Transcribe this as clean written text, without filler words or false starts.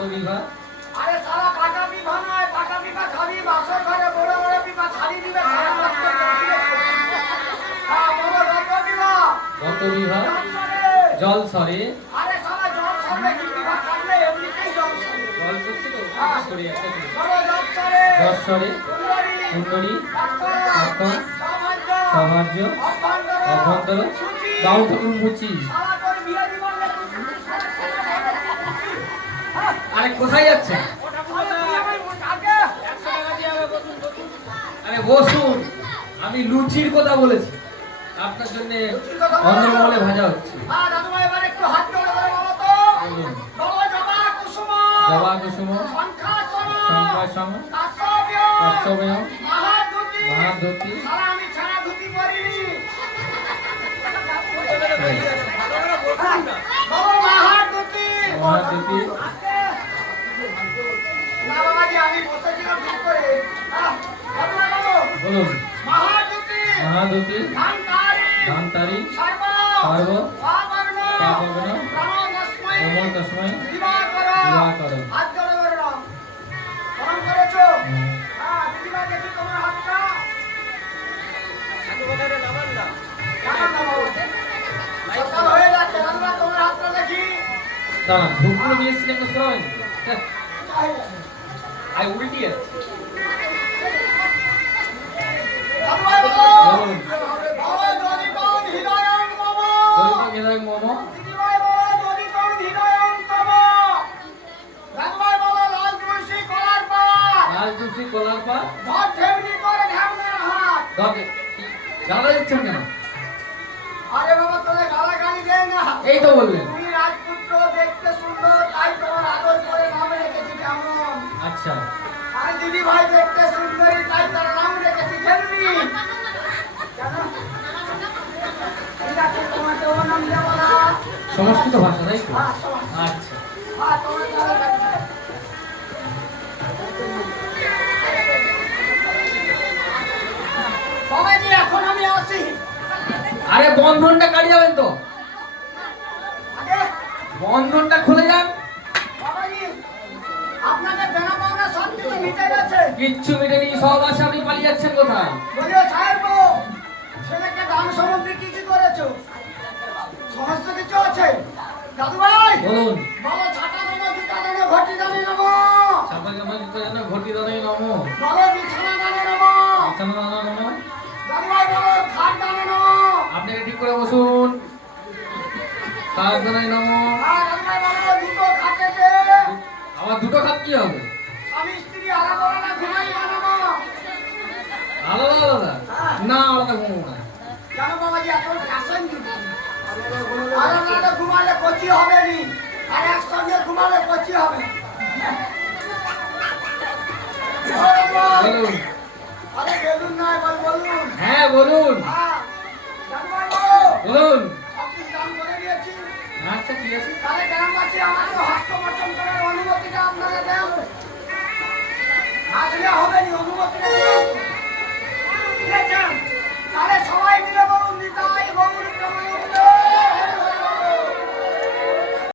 কত বিঘা? আরে সারা পাকা বিঘা নয়, পাকা বিঘা ছাড়ি বাসর ঘরে বড় বড় বিঘা ছাড়ি দিবে সারা কত হ্যাঁ বড় কত বিঘা? কত বিঘা? জল সরে। আরে সারা জল সরে কি বিঘা কাটলে এমনিতেই জল সরে। জল করছে তো সরে একটা দিন। বড় জল সরে। জল সরে। সুন্দরী। তখন সমাজ অভ্যন্তর গাঁও ঠাকুর মুচি। সারা তোর বিয়ে দিবার লাগে। আরে কোথায় যাচ্ছে? ওটা বলে আমি আগে 100 টাকা দিয়ে আবার বসুন। আরে বসুন, আমি লুচির কথা বলেছি। আপনার জন্য অন্নমলে ভাজা হচ্ছে। হ্যাঁ দাদু ভাই এবার একটু হাত জোড়া করে বলো তো। বলুন। বলো জবা কুসুম। জবা কুসুম সংখ্যাসম। সংখ্যাসম কাশ্যপীয়। কাশ্যপীয় মহাধুতি। মহাধুতি। সারা আমি ছাড়া ধুতি পরিনি। বলো মহাধুতি। মহাধুতি। না বাবাজি আমি বসেছিলাম ঠিক করে। দাদু ভাই বলো। বলুন। মহাধুতি। মহাধুতি ধানতারি। ধানতারি সর্ব। সর্ব পাবগ্ন। পাবগ্ন প্রণতস্মৈ। প্রণতস্মৈ দিবাকর। দিবাকর। হাত জোড়া করে নাও। প্রণাম করেছো? হ্যাঁ দিদিভাই দেখি তোমার হাতটা। ঠাকুরবাজারে নামান না। নামান না বাবা। সকাল হয়ে যাচ্ছে দাদুভাই তোমার হাতটা দেখি। দাঁড়ান, ধূপগুলো নিয়ে এসেছিলেন তো শোনাবেন? আই উল্টি আছে। দাদুভাই বলো। বলুন। বলো দলিতং হৃদয়ং মম। দলিত গেদায় মম। দিদিভাই বলো দলিতং হৃদয়ং তম। দাদুভাই বলো লাল তুলসী কলার পাত। লাল তুলসী কলার পাত। ধর ঠেমনি করে ঢামনার হাত। গালা দিচ্ছেন কেন? আরে বাবা তোরে গালাগালি দেয় না। এই তো বললেন। তুমি রাজপুত্র দেখতে সুন্দর তাই তোমার আদর করে নাম রেখেছি কেমন। আচ্ছা, আর দিদি ভাই দেখতে সুন্দরী তাই তার নাম রেখেছি কেমনি। কেন? ঠিক আছে তোমাকে ও নাম দেবো না। সংস্কৃত ভাষা তাই তো? হ্যাঁ, সমস্ত। আচ্ছা, হ্যাঁ, তোমার দ্বারা থাকবে। বাবাজি এখন আমি আসি। আরে বন্ধনটা কাটি যাবেন তো? আগে বন্ধনটা খুলে যান। বাবাজি আপনাদের দেনা পাওনা সব কিছু মিটে গেছে। কিচ্ছু মিটেনি, সব আছে, আপনি পালিয়ে যাচ্ছেন কোথায়? বলিও সাহেব ছেলেকে দান সামগ্রী কি কি করেছো? সমস্ত কিছু আছে। দাদু ভাই বলুন। বলো ছাতা দানো জুতা দানো ঘটি দানি নেবো। ছাপা জামা জুতো জানা ঘটি দানাই নমো। বলো বিছানা দানো নেবো। বিছানা দানা নমো। দাদু ভাই বলো খাট দানো নেবো। আপনি ঠিক করে বসুন। খাট দানাই নমো। হ্যাঁ দাদু ভাই বলো দুটো খাটে দে। আবার দুটো খাট কি হবে? স্বামী স্ত্রী আলাদা আলাদা ঘুমাই বানাবো। আলাদা আলাদা? না, আলাদা ঘুমো না। জানো বাবাজি এখন ফ্যাশন যুগ। আলাদা আলাদা ঘুমালে কচি হবে নি, আর একসঙ্গে ঘুমালে কচি হবে। বলুন। আরে বেলুন নয় বলুন। হ্যাঁ বলুন। হ্যাঁ দাদু ভাই বলো। বলুন। সব কিছু দাম করে দিয়েছি। আচ্ছা ঠিক আছে। তাহলে গ্রামবাসী আমাকে হস্ত